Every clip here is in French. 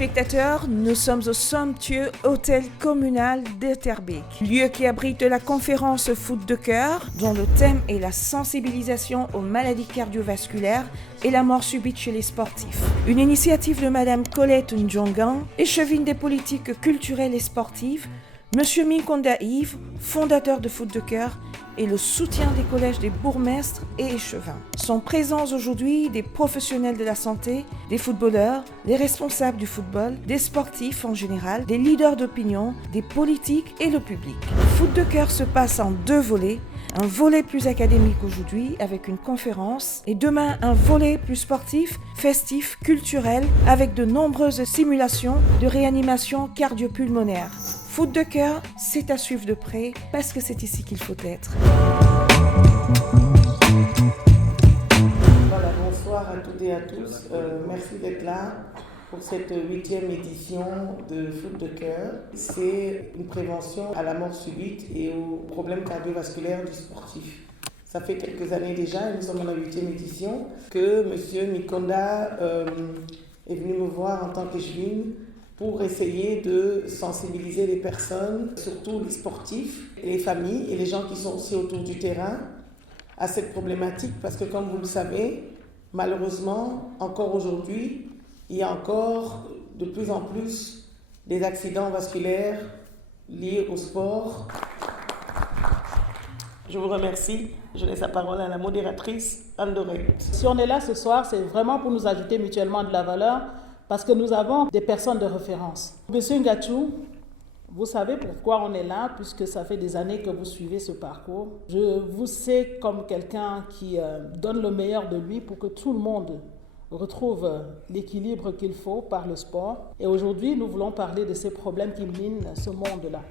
téléspectateurs, nous sommes au somptueux hôtel communal d'Etterbeek, lieu qui abrite la conférence Foot de cœur, dont le thème est la sensibilisation aux maladies cardiovasculaires et la mort subite chez les sportifs. Une initiative de Madame Colette Ndjongan, échevine des politiques culturelles et sportives, Monsieur Minkonda Yves, fondateur de Foot de cœur, et le soutien des collèges des bourgmestres et échevins. Sont présents aujourd'hui des professionnels de la santé, des footballeurs, des responsables du football, des sportifs en général, des leaders d'opinion, des politiques et le public. Foot de cœur se passe en 2 volets. Un volet plus académique aujourd'hui avec une conférence et demain un volet plus sportif, festif, culturel avec de nombreuses simulations de réanimation cardio-pulmonaire. Foot de cœur, c'est à suivre de près parce que c'est ici qu'il faut être. Voilà, bonsoir à toutes et à tous. Merci d'être là pour cette 8e édition de Foot de cœur. C'est une prévention à la mort subite et aux problèmes cardiovasculaires du sportif. Ça fait quelques années déjà, et nous sommes à la 8e édition, que M. Minkonda est venu me voir en tant qu'échevine pour essayer de sensibiliser les personnes, surtout les sportifs, et les familles et les gens qui sont aussi autour du terrain à cette problématique parce que comme vous le savez, malheureusement, encore aujourd'hui, il y a encore de plus en plus des accidents vasculaires liés au sport. Je vous remercie. Je laisse la parole à la modératrice Anne Dorette. Si on est là ce soir, c'est vraiment pour nous ajouter mutuellement de la valeur parce que nous avons des personnes de référence. Monsieur Ngachou, vous savez pourquoi on est là, puisque ça fait des années que vous suivez ce parcours. Je vous sais comme quelqu'un qui donne le meilleur de lui pour que tout le monde retrouve l'équilibre qu'il faut par le sport. Et aujourd'hui, nous voulons parler de ces problèmes qui minent ce monde-là.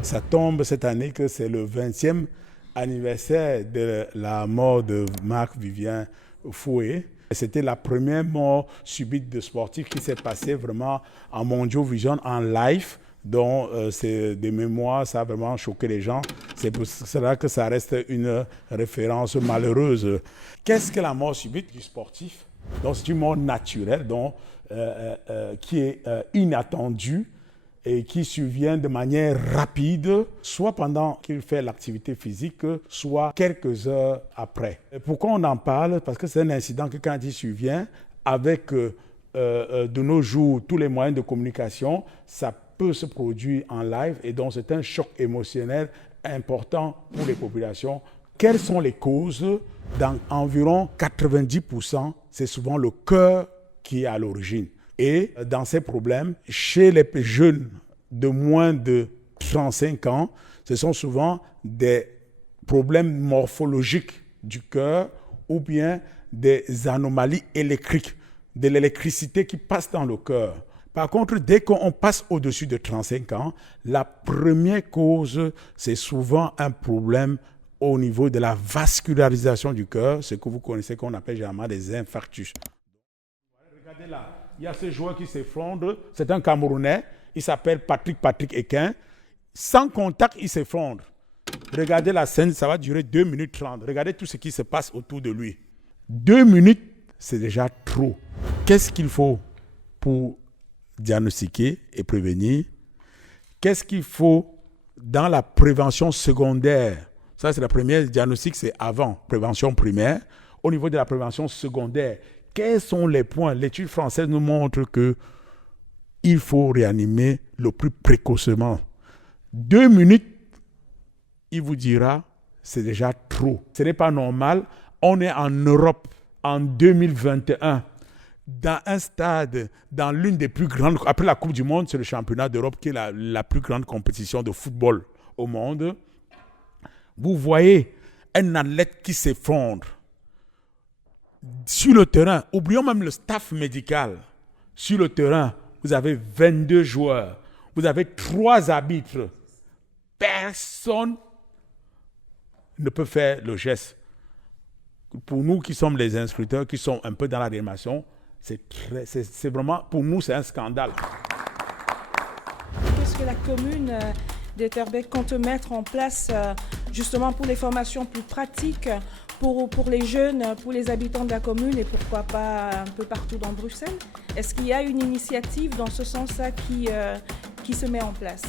Ça tombe cette année que c'est le 20e anniversaire de la mort de Marc-Vivien Foé. C'était la première mort subite de sportif qui s'est passée vraiment en Mondial Vision, en live, dont c'est des mémoires, ça a vraiment choqué les gens. C'est pour cela que ça reste une référence malheureuse. Qu'est-ce que la mort subite du sportif? Donc c'est une mort naturelle qui est inattendue et qui survient de manière rapide, soit pendant qu'il fait l'activité physique, soit quelques heures après. Et pourquoi on en parle? Parce que c'est un incident que quand il survient, avec de nos jours tous les moyens de communication, ça peut se produire en live et donc c'est un choc émotionnel important pour les populations. Quelles sont les causes? Dans environ 90%, c'est souvent le cœur qui est à l'origine. Et dans ces problèmes, chez les jeunes de moins de 35 ans, ce sont souvent des problèmes morphologiques du cœur ou bien des anomalies électriques, de l'électricité qui passe dans le cœur. Par contre, dès qu'on passe au-dessus de 35 ans, la première cause, c'est souvent un problème au niveau de la vascularisation du cœur, ce que vous connaissez qu'on appelle généralement des infarctus. Regardez là. Il y a ce joueur qui s'effondre, c'est un Camerounais, il s'appelle Patrick Equin. Sans contact, il s'effondre. Regardez la scène, ça va durer 2 minutes 30. Regardez tout ce qui se passe autour de lui. 2 minutes, c'est déjà trop. Qu'est-ce qu'il faut pour diagnostiquer et prévenir? Qu'est-ce qu'il faut dans la prévention secondaire? Ça, c'est la première diagnostic, c'est avant, prévention primaire. Au niveau de la prévention secondaire, quels sont les points? L'étude française nous montre qu'il faut réanimer le plus précocement. 2 minutes, il vous dira, c'est déjà trop. Ce n'est pas normal. On est en Europe en 2021, dans un stade, dans l'une des plus grandes... Après la Coupe du Monde, c'est le championnat d'Europe qui est la plus grande compétition de football au monde. Vous voyez un athlète qui s'effondre. Sur le terrain, oublions même le staff médical. Sur le terrain, vous avez 22 joueurs. Vous avez 3 arbitres. Personne ne peut faire le geste. Pour nous qui sommes les instructeurs, qui sont un peu dans la réanimation, c'est vraiment, pour nous, c'est un scandale. Qu'est-ce que la commune d'Etterbeek compte mettre en place justement pour les formations plus pratiques pour les jeunes, pour les habitants de la commune et pourquoi pas un peu partout dans Bruxelles? Est-ce qu'il y a une initiative dans ce sens-là qui se met en place?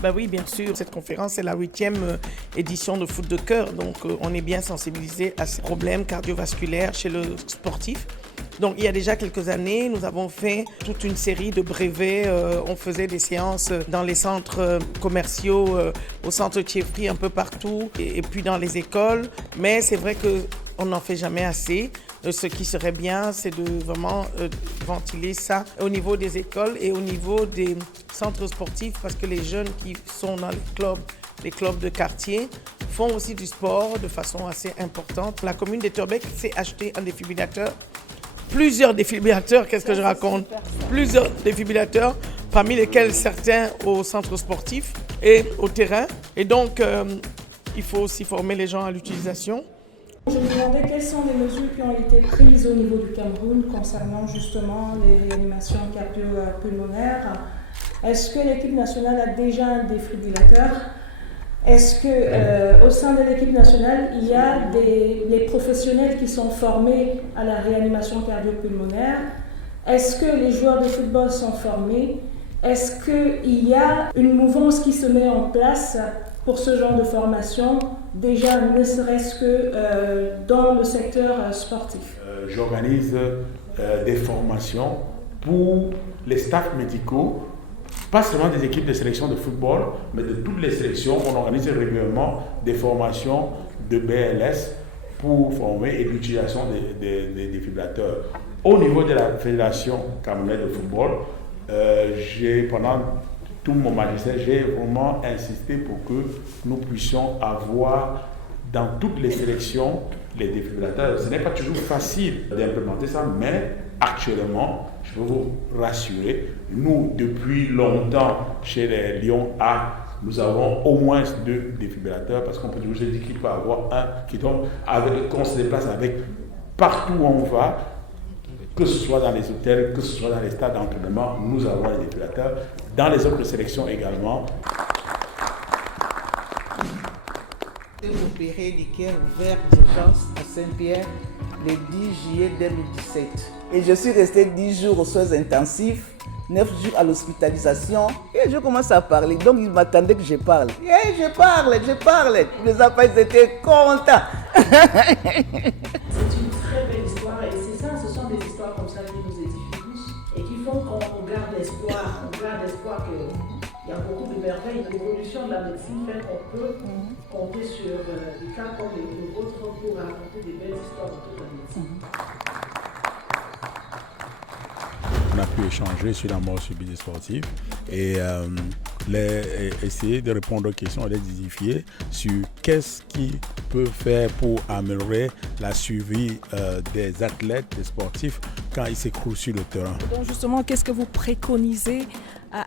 Ben oui, bien sûr. Cette conférence est la 8e édition de Foot de cœur. Donc, on est bien sensibilisé à ces problèmes cardiovasculaires chez le sportif. Donc, il y a déjà quelques années, nous avons fait toute une série de brevets. On faisait des séances dans les centres commerciaux, au centre Thieffry, un peu partout, et puis dans les écoles. Mais c'est vrai qu'on n'en fait jamais assez. Ce qui serait bien, c'est de vraiment ventiler ça au niveau des écoles et au niveau des centres sportifs, parce que les jeunes qui sont dans les clubs de quartier, font aussi du sport de façon assez importante. La commune d'Etterbeek s'est acheté un défibrillateur. Plusieurs défibrillateurs, qu'est-ce que je raconte? Plusieurs défibrillateurs, parmi lesquels certains au centre sportif et au terrain. Et donc, il faut aussi former les gens à l'utilisation. Je me demandais quelles sont les mesures qui ont été prises au niveau du Cameroun concernant justement les réanimations cardio-pulmonaires. Est-ce que l'équipe nationale a déjà un défibrillateur? Est-ce qu'au sein de l'équipe nationale, il y a les professionnels qui sont formés à la réanimation cardio-pulmonaire? Est-ce que les joueurs de football sont formés? Est-ce qu'il y a une mouvance qui se met en place pour ce genre de formation, déjà ne serait-ce que dans le secteur sportif? J'organise des formations pour les staffs médicaux, pas seulement des équipes de sélection de football, mais de toutes les sélections. On organise régulièrement des formations de BLS pour former et l'utilisation des défibrillateurs. Au niveau de la Fédération camerounaise de football, pendant tout mon magistère, j'ai vraiment insisté pour que nous puissions avoir dans toutes les sélections les défibrillateurs. Ce n'est pas toujours facile d'implémenter ça, mais actuellement, je peux vous rassurer, nous, depuis longtemps, chez les Lions A, nous avons au moins 2 défibrillateurs, parce qu'on peut toujours se dire qu'il peut y avoir un qui tombe, qu'on se déplace avec partout où on va, que ce soit dans les hôtels, que ce soit dans les stades d'entraînement, nous avons les défibrillateurs. Dans les autres sélections également. J'ai opéré du cœur ouvert d'urgence à Saint-Pierre le 10 juillet 2017. Et je suis resté 10 jours aux soins intensifs, 9 jours à l'hospitalisation. Et je commence à parler. Donc ils m'attendaient que je parle. Et je parlais. Les enfants étaient contents. C'est une très belle histoire et c'est ça, ce sont des histoires comme ça qui nous édifient tous et qui font qu'on garde espoir. On garde espoir qu'il y a beaucoup de merveilles. L'évolution de la médecine fait qu'on peut compter sur des cas comme les vôtres pour raconter des belles histoires autour de la médecine. On a pu échanger sur la mort subie des sportifs et essayer de répondre aux questions et les édifier sur qu'est-ce qui peut faire pour améliorer la suivi des athlètes, des sportifs quand ils s'écroulent sur le terrain. Donc justement, qu'est-ce que vous préconisez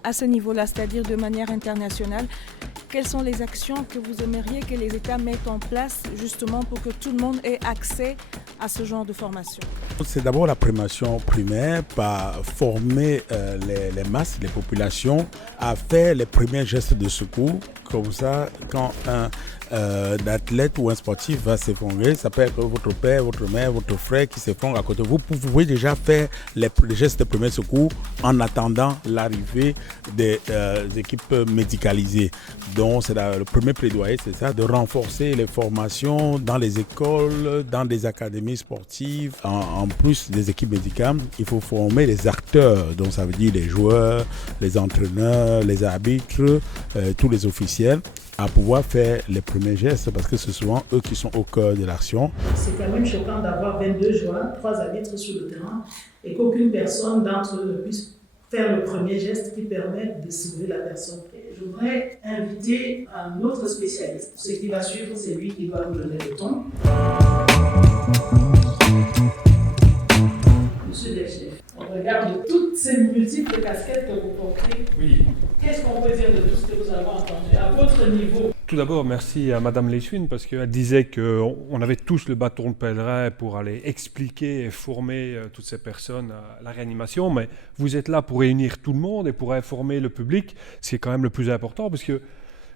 à ce niveau-là, c'est-à-dire de manière internationale? Quelles sont les actions que vous aimeriez que les États mettent en place justement pour que tout le monde ait accès à ce genre de formation? C'est d'abord la prévention primaire, par former les masses, les populations à faire les premiers gestes de secours. Comme ça, quand un athlète ou un sportif va s'effondrer, ça peut être votre père, votre mère, votre frère qui s'effondre à côté de vous. Vous pouvez déjà faire les gestes de premier secours en attendant l'arrivée des équipes médicalisées. Donc, c'est le premier plaidoyer, c'est ça, de renforcer les formations dans les écoles, dans des académies sportives. En plus des équipes médicales, il faut former les acteurs. Donc, ça veut dire les joueurs, les entraîneurs, les arbitres, tous les officiels, à pouvoir faire les premiers gestes parce que c'est souvent eux qui sont au cœur de l'action. C'est quand même choquant d'avoir 22 joueurs, 3 arbitres sur le terrain et qu'aucune personne d'entre eux ne puisse faire le premier geste qui permet de sauver la personne. Et je voudrais inviter un autre spécialiste. Ce qui va suivre, c'est lui qui doit nous donner le ton. Monsieur Delchef, on regarde toutes ces multiples casquettes que vous portez. Oui. Qu'est-ce qu'on peut dire de tout ce que vous avez entendu à votre niveau? Tout d'abord, merci à Madame Leishwin parce qu'elle disait qu'on avait tous le bâton de pèlerin pour aller expliquer et former toutes ces personnes à la réanimation, mais vous êtes là pour réunir tout le monde et pour informer le public, ce qui est quand même le plus important parce que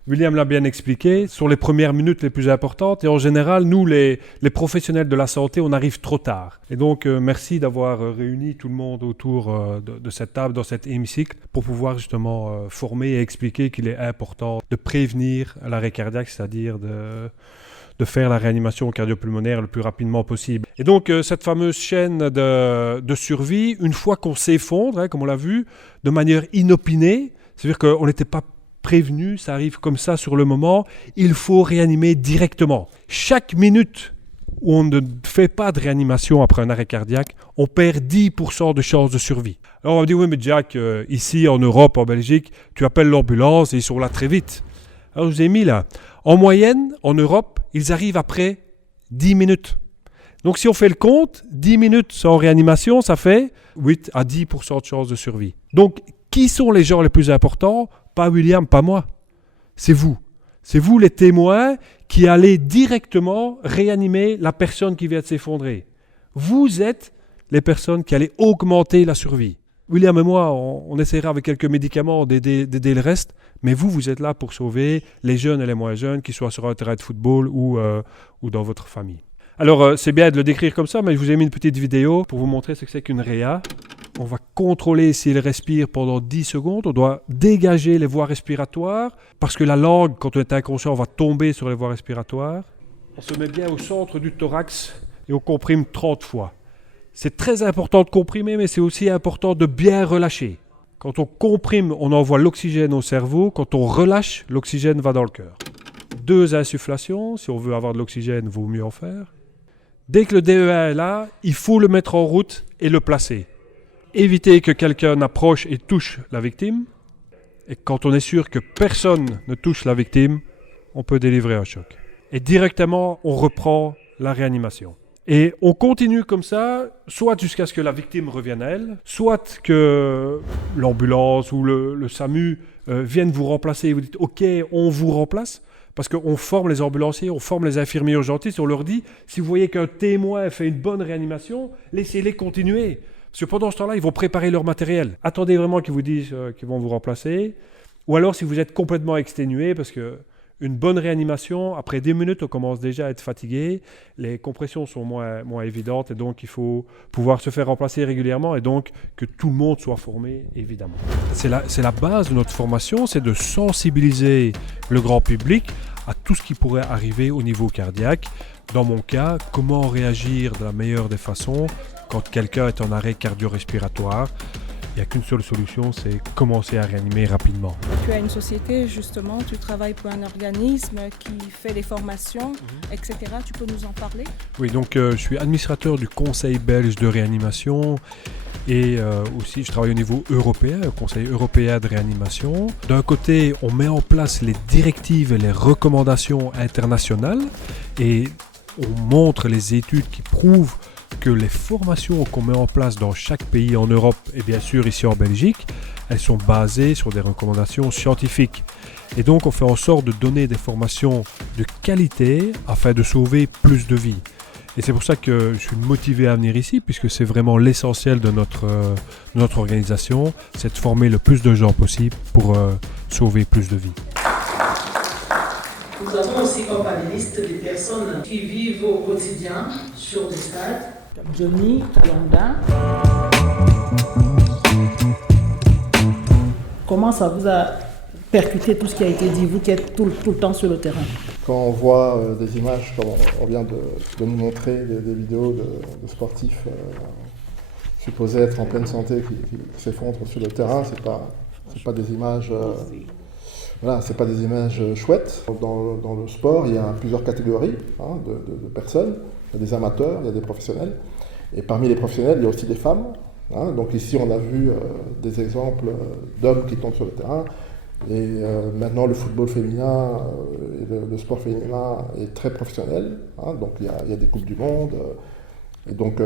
William l'a bien expliqué, ce sont les premières minutes les plus importantes et en général, nous, les professionnels de la santé, on arrive trop tard. Et donc, merci d'avoir réuni tout le monde autour de cette table, dans cet hémicycle, pour pouvoir justement former et expliquer qu'il est important de prévenir l'arrêt cardiaque, c'est-à-dire de faire la réanimation cardiopulmonaire le plus rapidement possible. Et donc, cette fameuse chaîne de survie, une fois qu'on s'effondre, comme on l'a vu, de manière inopinée, c'est-à-dire qu'on n'était pas prévenu, ça arrive comme ça sur le moment, il faut réanimer directement. Chaque minute où on ne fait pas de réanimation après un arrêt cardiaque, on perd 10% de chances de survie. Alors on va dire, oui mais Jack, ici en Europe, en Belgique, tu appelles l'ambulance et ils sont là très vite. Alors je vous ai mis là, en moyenne, en Europe, ils arrivent après 10 minutes. Donc si on fait le compte, 10 minutes sans réanimation, ça fait 8 à 10% de chances de survie. Donc qui sont les gens les plus importants ? Pas William, pas moi. C'est vous. C'est vous les témoins qui allez directement réanimer la personne qui vient de s'effondrer. Vous êtes les personnes qui allez augmenter la survie. William et moi, on essaiera avec quelques médicaments d'aider le reste, mais vous êtes là pour sauver les jeunes et les moins jeunes, qu'ils soient sur un terrain de football ou dans votre famille. Alors, c'est bien de le décrire comme ça, mais je vous ai mis une petite vidéo pour vous montrer ce que c'est qu'une réa. On va contrôler s'il respire pendant 10 secondes. On doit dégager les voies respiratoires parce que la langue, quand on est inconscient, va tomber sur les voies respiratoires. On se met bien au centre du thorax et on comprime 30 fois. C'est très important de comprimer, mais c'est aussi important de bien relâcher. Quand on comprime, on envoie l'oxygène au cerveau. Quand on relâche, l'oxygène va dans le cœur. 2 insufflations. Si on veut avoir de l'oxygène, il vaut mieux en faire. Dès que le DEA est là, il faut le mettre en route et le placer. Éviter que quelqu'un approche et touche la victime. Et quand on est sûr que personne ne touche la victime, on peut délivrer un choc. Et directement, on reprend la réanimation. Et on continue comme ça, soit jusqu'à ce que la victime revienne à elle, soit que l'ambulance ou le SAMU viennent vous remplacer et vous dites « Ok, on vous remplace ». Parce qu'on forme les ambulanciers, on forme les infirmiers urgentistes, on leur dit « Si vous voyez qu'un témoin fait une bonne réanimation, laissez-les continuer ». Parce que pendant ce temps-là, ils vont préparer leur matériel. Attendez vraiment qu'ils vous disent qu'ils vont vous remplacer. Ou alors, si vous êtes complètement exténué, parce qu'une bonne réanimation, après 10 minutes, on commence déjà à être fatigué. Les compressions sont moins évidentes et donc il faut pouvoir se faire remplacer régulièrement et donc que tout le monde soit formé, évidemment. C'est la base de notre formation, c'est de sensibiliser le grand public à tout ce qui pourrait arriver au niveau cardiaque. Dans mon cas, comment réagir de la meilleure des façons quand quelqu'un est en arrêt cardio-respiratoire. Il n'y a qu'une seule solution, c'est commencer à réanimer rapidement. Tu as une société, justement, tu travailles pour un organisme qui fait des formations, etc. Tu peux nous en parler ? Oui, donc je suis administrateur du Conseil belge de réanimation et aussi je travaille au niveau européen, au Conseil européen de réanimation. D'un côté, on met en place les directives et les recommandations internationales et on montre les études qui prouvent que les formations qu'on met en place dans chaque pays en Europe et bien sûr ici en Belgique, elles sont basées sur des recommandations scientifiques. Et donc on fait en sorte de donner des formations de qualité afin de sauver plus de vies. Et c'est pour ça que je suis motivé à venir ici, puisque c'est vraiment l'essentiel de notre organisation, c'est de former le plus de gens possible pour sauver plus de vies. Nous avons aussi comme panélistes des personnes qui vivent au quotidien sur des stades. Johnny Kalonda. Comment ça vous a percuté tout ce qui a été dit, vous qui êtes tout le temps sur le terrain? Quand on voit des images, comme on vient de nous montrer, des vidéos de sportifs supposés être en pleine santé qui s'effondrent sur le terrain, c'est pas des images... Voilà, c'est pas des images chouettes. Dans le sport, il y a plusieurs catégories de personnes. Il y a des amateurs, il y a des professionnels. Et parmi les professionnels, il y a aussi des femmes. Donc ici, on a vu des exemples d'hommes qui tombent sur le terrain. Et maintenant, le football féminin et le sport féminin est très professionnel. Donc il y a des Coupes du Monde. Et donc,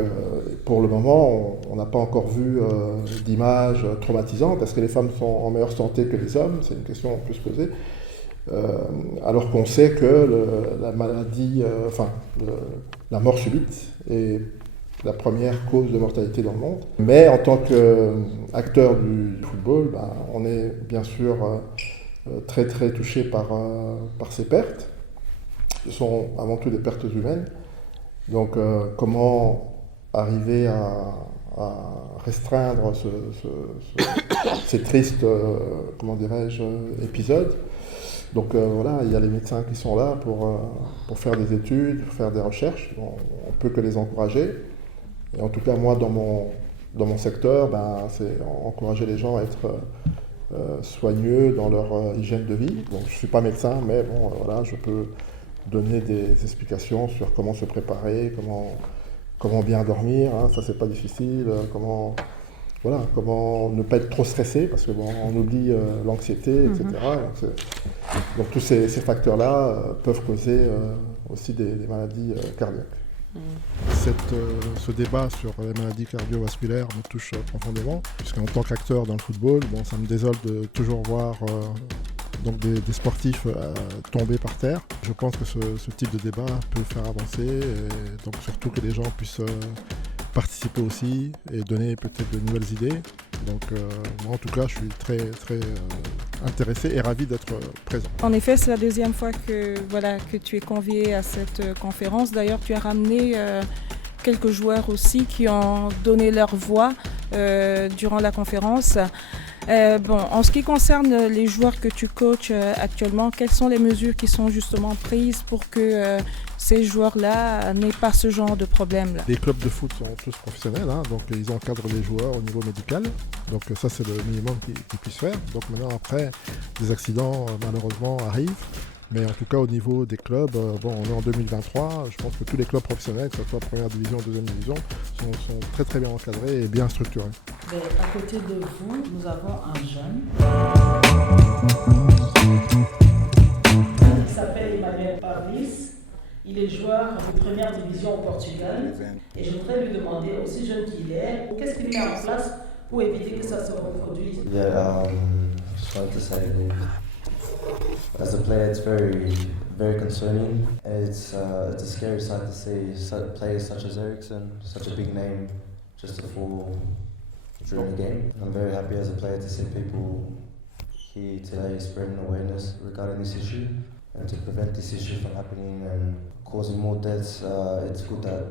pour le moment, on n'a pas encore vu d'images traumatisantes. Est-ce que les femmes sont en meilleure santé que les hommes? C'est une question qu'on peut se poser. Alors qu'on sait que la maladie, la mort subite est la première cause de mortalité dans le monde. Mais en tant qu'acteur du football, on est bien sûr très très touchés par ces pertes. Ce sont avant tout des pertes humaines. Donc comment arriver à restreindre ces tristes épisodes. Donc voilà, il y a les médecins qui sont là pour faire des études, pour faire des recherches. On ne peut que les encourager. Et en tout cas, moi, dans mon secteur, c'est encourager les gens à être soigneux dans leur hygiène de vie. Donc je ne suis pas médecin, mais bon, voilà, je peux donner des explications sur comment se préparer, comment bien dormir, hein, ça c'est pas difficile, comment ne pas être trop stressé, parce que on oublie l'anxiété, etc. Donc tous ces facteurs-là peuvent causer aussi des maladies cardiaques. Ce débat sur les maladies cardiovasculaires me touche profondément, puisqu'en tant qu'acteur dans le football, ça me désole de toujours voir des sportifs tomber par terre. Je pense que ce type de débat peut faire avancer, et donc surtout que les gens puissent participer aussi et donner peut-être de nouvelles idées. Donc moi en tout cas je suis très très intéressé et ravi d'être présent. En effet, c'est la deuxième fois que tu es convié à cette conférence. D'ailleurs, tu as ramené quelques joueurs aussi qui ont donné leur voix durant la conférence. En ce qui concerne les joueurs que tu coaches actuellement, quelles sont les mesures qui sont justement prises pour que ces joueurs-là n'aient pas ce genre de problème-là? Les clubs de foot sont tous professionnels, hein, donc ils encadrent les joueurs au niveau médical. Donc ça, c'est le minimum qu'ils puissent faire. Donc maintenant, après, des accidents malheureusement arrivent. Mais en tout cas, au niveau des clubs, on est en 2023. Je pense que tous les clubs professionnels, que ce soit première division ou deuxième division, sont très très bien encadrés et bien structurés. Mais à côté de vous, nous avons un jeune. Il s'appelle Emmanuel Paris. Il est joueur de première division au Portugal. Et je voudrais lui demander, aussi jeune qu'il est, qu'est-ce qu'il met en place pour éviter que ça se reproduise? Just wanted to say, as a player, it's very, very concerning. It's a scary sight to see players such as Eriksson, such a big name, just to fall during the game. I'm very happy as a player to see people here today spreading awareness regarding this issue, and to prevent this issue from happening and causing more deaths. It's good that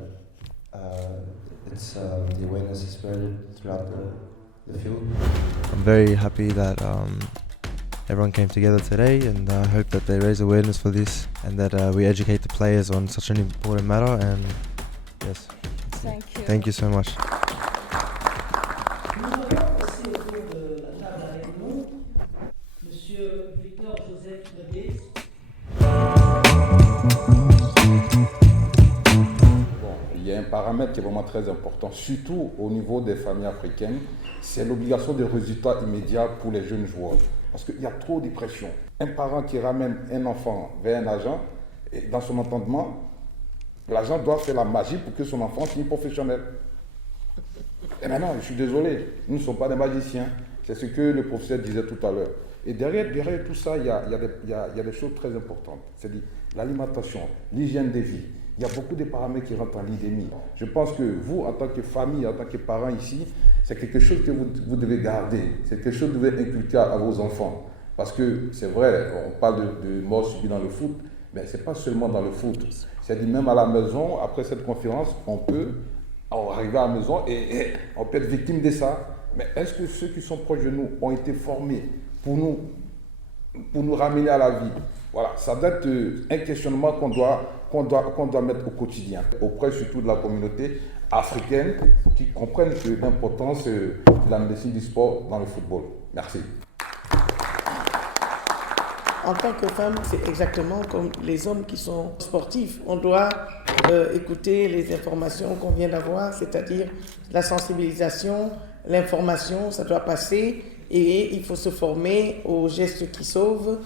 the awareness is spread throughout the field. I'm very happy that everyone came together today, and I hope that they raise awareness for this and that we educate the players on such an important matter. And yes, Thank you. Thank you so much. Nous avons aussi autour de la table avec nous Monsieur Victor Joseph Rebé. Il y a un paramètre qui est vraiment très important, surtout au niveau des familles africaines, c'est l'obligation de résultats immédiats pour les jeunes joueurs. Parce qu'il y a trop de pression. Un parent qui ramène un enfant vers un agent, et dans son entendement, l'agent doit faire la magie pour que son enfant soit professionnel. Et maintenant, je suis désolé, nous ne sommes pas des magiciens. C'est ce que le professeur disait tout à l'heure. Et derrière tout ça, il y a des choses très importantes. C'est-à-dire l'alimentation, l'hygiène de vie. Il y a beaucoup de paramètres qui rentrent en ligne. Je pense que vous, en tant que famille, en tant que parents ici, c'est quelque chose que vous devez garder. C'est quelque chose que vous devez inculquer à vos enfants. Parce que c'est vrai, on parle de mort subie dans le foot, mais ce n'est pas seulement dans le foot. C'est-à-dire même à la maison, après cette conférence, on peut arriver à la maison et on peut être victime de ça. Mais est-ce que ceux qui sont proches de nous ont été formés pour nous ramener à la vie? Voilà, ça doit être un questionnement qu'on doit mettre au quotidien, auprès surtout de la communauté africaine qui comprennent l'importance de la médecine du sport dans le football. Merci. En tant que femme, c'est exactement comme les hommes qui sont sportifs. On doit écouter les informations qu'on vient d'avoir, c'est-à-dire la sensibilisation, l'information, ça doit passer et il faut se former aux gestes qui sauvent,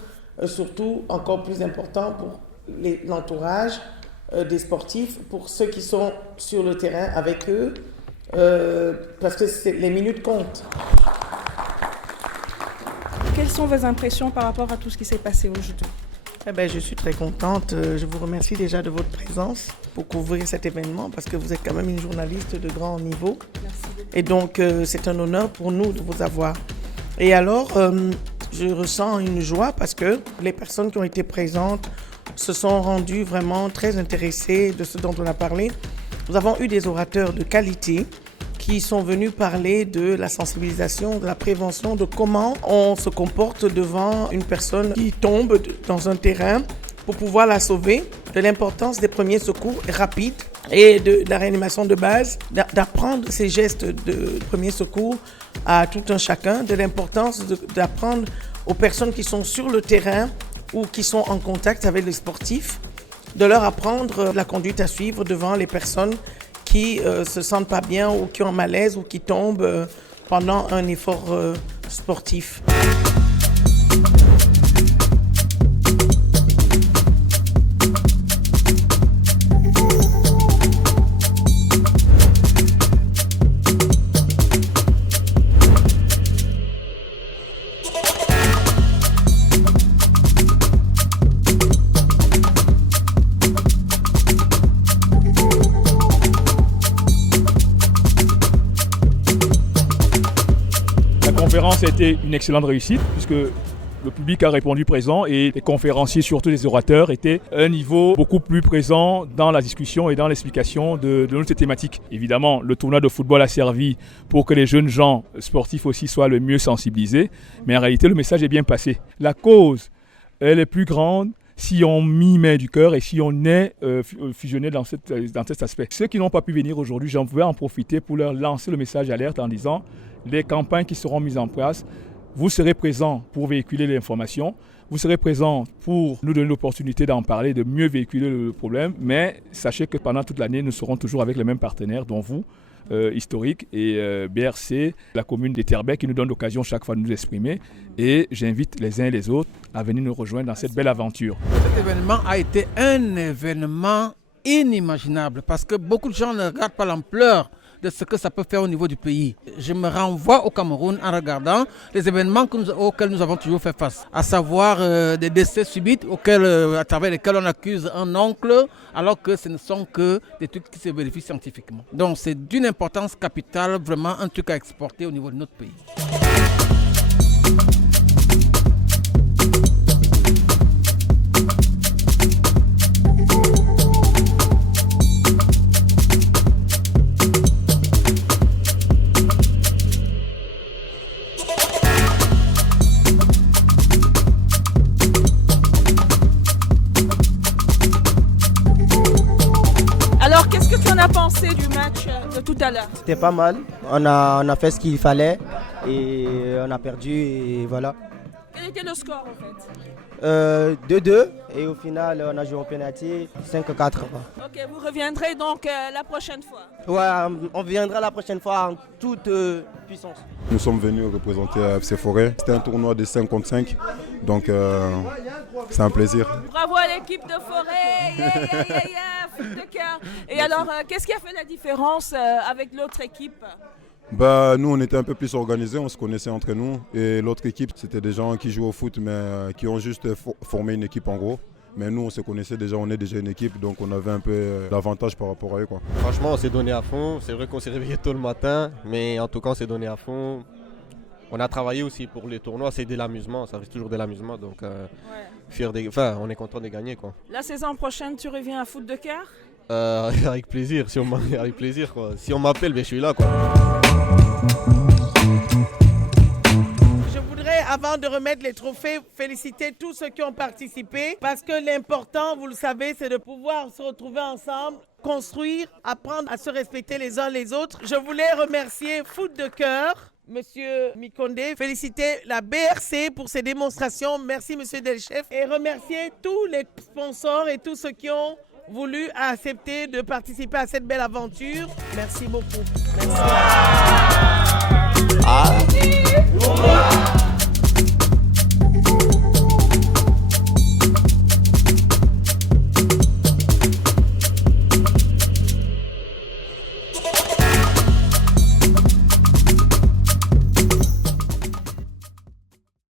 surtout encore plus important pour l'entourage des sportifs, pour ceux qui sont sur le terrain avec eux, parce que les minutes comptent. Quelles sont vos impressions par rapport à tout ce qui s'est passé aujourd'hui? Je suis très contente. Je vous remercie déjà de votre présence pour couvrir cet événement parce que vous êtes quand même une journaliste de grand niveau. Merci. Et donc, c'est un honneur pour nous de vous avoir. Et alors, Je ressens une joie parce que les personnes qui ont été présentes se sont rendues vraiment très intéressées de ce dont on a parlé. Nous avons eu des orateurs de qualité qui sont venus parler de la sensibilisation, de la prévention, de comment on se comporte devant une personne qui tombe dans un terrain pour pouvoir la sauver, de l'importance des premiers secours rapides et de la réanimation de base, d'apprendre ces gestes de premiers secours à tout un chacun, de l'importance d'apprendre aux personnes qui sont sur le terrain ou qui sont en contact avec les sportifs, de leur apprendre la conduite à suivre devant les personnes qui se sentent pas bien ou qui ont un malaise ou qui tombent pendant un effort sportif. La conférence a été une excellente réussite puisque le public a répondu présent et les conférenciers, surtout les orateurs, étaient à un niveau beaucoup plus présent dans la discussion et dans l'explication de notre thématique. Évidemment, le tournoi de football a servi pour que les jeunes gens sportifs aussi soient le mieux sensibilisés, mais en réalité, le message est bien passé. La cause, elle est plus grande si on y met du cœur et si on est fusionné dans cet aspect. Ceux qui n'ont pas pu venir aujourd'hui, j'en vais en profiter pour leur lancer le message alerte en disant les campagnes qui seront mises en place, vous serez présents pour véhiculer l'information, vous serez présents pour nous donner l'opportunité d'en parler, de mieux véhiculer le problème, mais sachez que pendant toute l'année, nous serons toujours avec les mêmes partenaires, dont vous, historique, et BRC, la commune d'Etterbeek, qui nous donne l'occasion chaque fois de nous exprimer. Et j'invite les uns et les autres à venir nous rejoindre dans cette belle aventure. Cet événement a été un événement inimaginable parce que beaucoup de gens ne regardent pas l'ampleur de ce que ça peut faire au niveau du pays. Je me renvoie au Cameroun en regardant les événements auxquels nous avons toujours fait face, à savoir des décès subits à travers lesquels on accuse un oncle, alors que ce ne sont que des trucs qui se vérifient scientifiquement. Donc c'est d'une importance capitale, vraiment un truc à exporter au niveau de notre pays. Pensé du match de tout à l'heure? C'était pas mal, on a fait ce qu'il fallait et on a perdu et voilà. Quel était le score en fait? 2-2 et au final on a joué au penalty 5-4. Ok, vous reviendrez donc la prochaine fois? Ouais, on viendra la prochaine fois en toute puissance. Nous sommes venus représenter FC Forêt. C'était un tournoi de 5 contre 5, donc c'est un plaisir. Bravo à l'équipe de Forêt, foot de cœur. Et alors, qu'est-ce qui a fait la différence avec l'autre équipe? Nous, on était un peu plus organisés, on se connaissait entre nous. Et l'autre équipe, c'était des gens qui jouent au foot, mais qui ont juste formé une équipe en gros. Mais nous, on se connaissait déjà, on est déjà une équipe, donc on avait un peu d'avantage par rapport à eux, quoi. Franchement, on s'est donné à fond. C'est vrai qu'on s'est réveillé tôt le matin, mais en tout cas, on s'est donné à fond. On a travaillé aussi pour les tournois, c'est de l'amusement, ça reste toujours de l'amusement. Donc, on est content de gagner, quoi. La saison prochaine, tu reviens à foot de cœur? Avec plaisir, avec plaisir, quoi. Si on m'appelle, je suis là, quoi. Je voudrais, avant de remettre les trophées, féliciter tous ceux qui ont participé parce que l'important, vous le savez, c'est de pouvoir se retrouver ensemble, construire, apprendre à se respecter les uns les autres. Je voulais remercier Foot de cœur, Monsieur Mikondé, féliciter la BRC pour ses démonstrations. Merci Monsieur Delchef et remercier tous les sponsors et tous ceux qui ont voulu accepter de participer à cette belle aventure. Merci beaucoup. Merci.